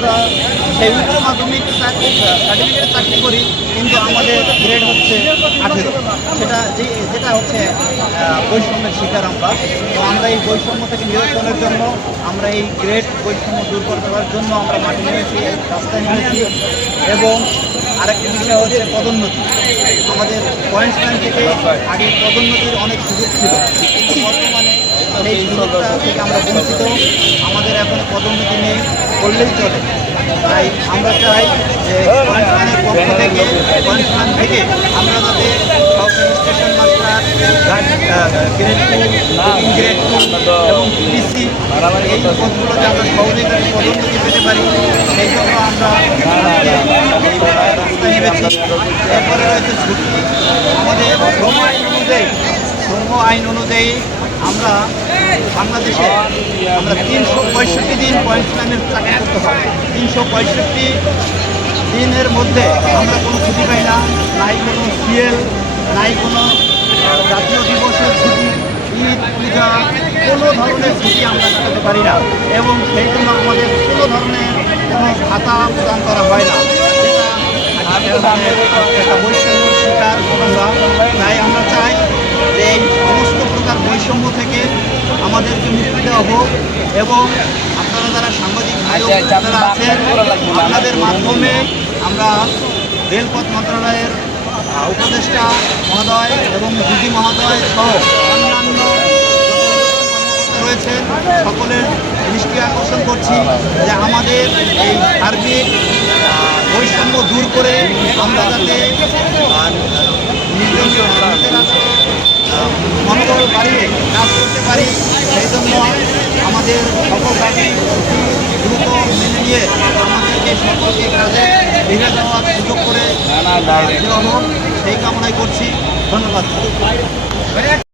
আমরা সেই উচ্চ মাধ্যমিক সার্টিফিকেটে চাকরি করি, কিন্তু আমাদের গ্রেড হচ্ছে 18। যেটা হচ্ছে বৈষম্যের শিকার আমরা। তো আমরা এই বৈষম্য থেকে নিরসনের জন্য, আমরা এই গ্রেড বৈষম্য দূর করে দেওয়ার জন্য আমরা মাঠে নেমেছি, রাস্তায় নেমেছি। এবং আরেকটি বিষয় হচ্ছে পদোন্নতি। আমাদের পয়েন্টসম্যান থেকে আগে পদোন্নতির অনেক সুযোগ ছিল, কিন্তু বর্তমানে সেই সুযোগটা থেকে আমরা বঞ্চিত। আমাদের এখন পদোন্নতি নেই বললেই চলে। তাই আমরা চাই যে পয়েন্টসম্যানের পক্ষ থেকে, পয়েন্টসম্যান থেকে আমরা যাতে সহকারী স্টেশন মাস্টার, গ্রেড 2, গ্রেড 2 এবং পিসি এই পদগুলোতে আমরা সহজেই যাতে পদোন্নতি পেতে পারি, সেই জন্য আমরা রাস্তায় নেমেছি। এরপরে রয়েছে ছুটি। আমাদের শ্রম আইন অনুযায়ী আমরা বাংলাদেশে 365 দিন পয়েন্টসম্যানের চাকরি করতে হয়। 365 দিনের মধ্যে আমরা কোনো ছুটি পাই না, নাই কোনো সিএল, নাই কোনো জাতীয় দিবসের ছুটি, ঈদ, পূজা, কোনো ধরনের ছুটি আমরা কাটাতে পারি না। এবং সেই জন্য আমাদের কোনো ধরনের কোনো ভাতা প্রদান করা হয় না, যেটা একটা বৈষম্যের শিকার আমরা। তাই আমরা চাই যে এই সমস্ত প্রকার বৈষম্য থেকে আমাদেরকে মুক্তি দেওয়া হোক। এবং আপনারা যারা সাংবাদিক ভাই যারা আছেন, আপনাদের মাধ্যমে আমরা রেলপথ মন্ত্রণালয়ের উপদেষ্টা মহোদয় এবং ডিজি মহোদয় সহ অন্যান্য রয়েছেন, সকলের দৃষ্টি আকর্ষণ করছি যে আমাদের এই সার্বিক বৈষম্য দূর করে আমরা যাতে মনোবল বাড়িয়ে কাজ করতে পারি, সেই জন্য আমাদের সকল দাবি দ্রুত মেনে নিয়ে আমাদেরকে সকলকে কাজে ফিরে যাওয়ার সুযোগ করে দেওয়া হোক, সেই কামনাই করছি। ধন্যবাদ।